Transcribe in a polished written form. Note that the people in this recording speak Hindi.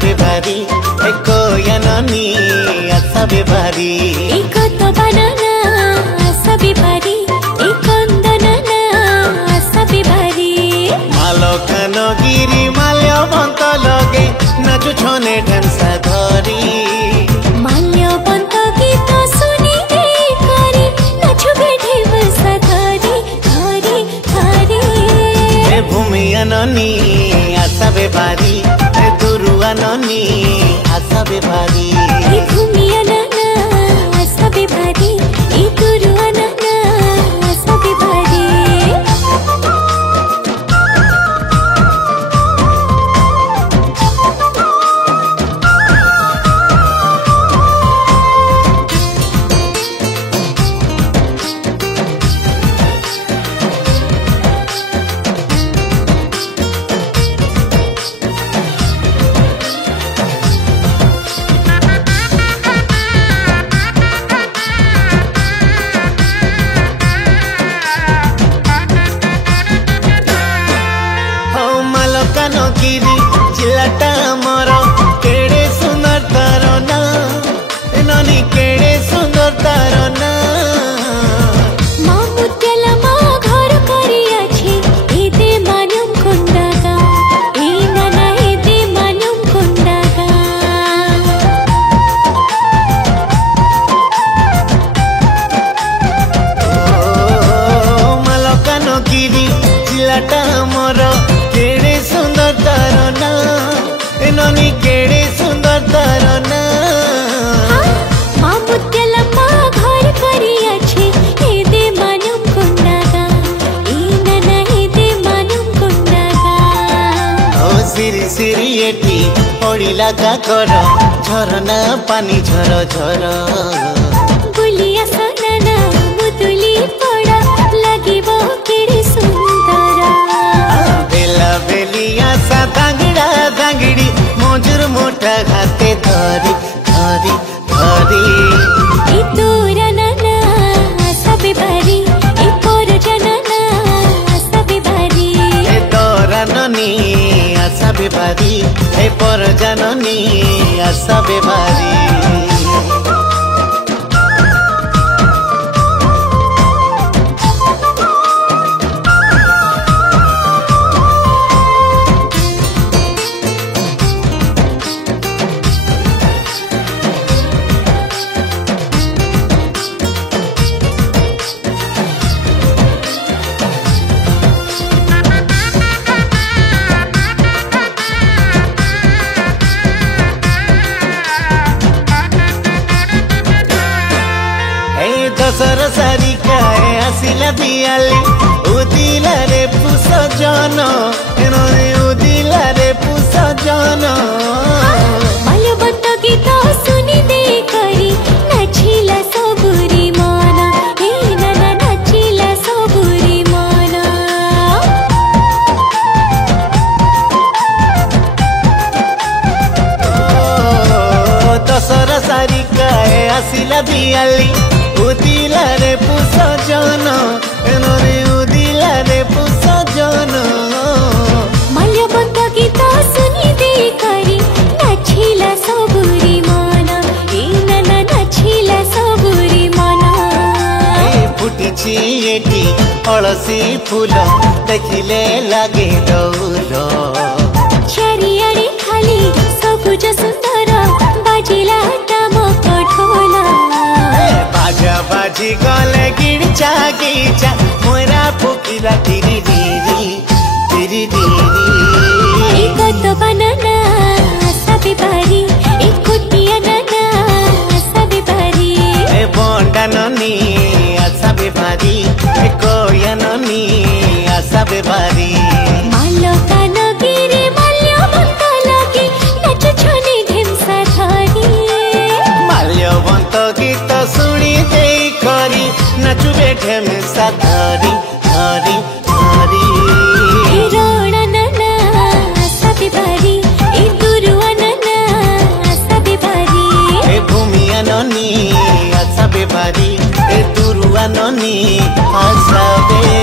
asabe bari eko yanani asabe bari eko to banana asabe bari ekondanana asabe bari Malkangiri Malyavant लगे नाचु छने ढेमसा धरी माल्यवंत गीत सुनी दे करी नाचु बैठे बसा धरी धरी धरी ए भूमि अननी आसाबे बारी ए दुरु अननी आसाबे बारी ए भूमि अनना आसाबे बारी ए दुरु अनना आसाबे बारी मालकानगिरी जिलाटा मोर केड़े सुंदर तारो ना ननी केड़े सुंदर तारो ना मामुत्यल मा घर करी अछि एदे मानुम कुंडागा ए नाना एदे मानुम कुंडागा मालकानगिरी जिलाटा मोर केड़े सुंदर तारो ना ननी केड़े सुंदर तारो ना मामुत्यल मा घर करी अछि एदे मानुम कुंडागा ए नाना एदे मानुम कुंडागा ओ सिरी सिरी एटी पड़िला काकर झरना पानी झर झर बुलिया सनना मुदुली पड़ा लागिबो केड़े सुंदर बेला बेलिया सा दांगड़ा दांगड़ी मोजुर मोटा घाते धरी धरी धरी ए तोरा नाना आसाबे बारी ए पोर जनाना आसाबे बारी ए तोरा ननी आसाबे बारी ए पर जाननी आसाबे बारी दशर सारिका आसिला दियाली उदिला रे पुष जन उदिला रे पुष जन माल्यवंत गीत सुनी दे करी नाचिला सबुरी मन ए नाना नाचिला सबुरी मन दशर सारिका आसिला दियाली उदिला रे पुष जन उदिला रे पुष जन माल्यवंत गीत सुनी दे करी नाचिला सबुरी मन ए नाना नाचिला सबुरी मन फुटिछि एटी अलसी फूल देखिले लागे डौल चारिआडे खाली सबुज सुंदर बाजिला टामक ढोला बाजा बाजी गले गिरचा गिरचा मोरा फुकिला तिरी दिरी तिरी दिरी एको तो बनाना आसाबे बारी एको टिया नाना आसाबे बारी ए बोंडा ननी आसाबे बारी ए कोया ननी आसाबे बारी मालकानगिरी माल्यवंत लगे नाच छने ढेमसा धरी माल्यवंत गीत सुनी दे करी नाचु बैठे में सा धरी धरी धरी ए रोड़ा नाना आसाबे बारी ए दुरुआ नाना आसाबे बारी ए भूमि अननी आसाबे बारी ए दुरु अननी आसाबे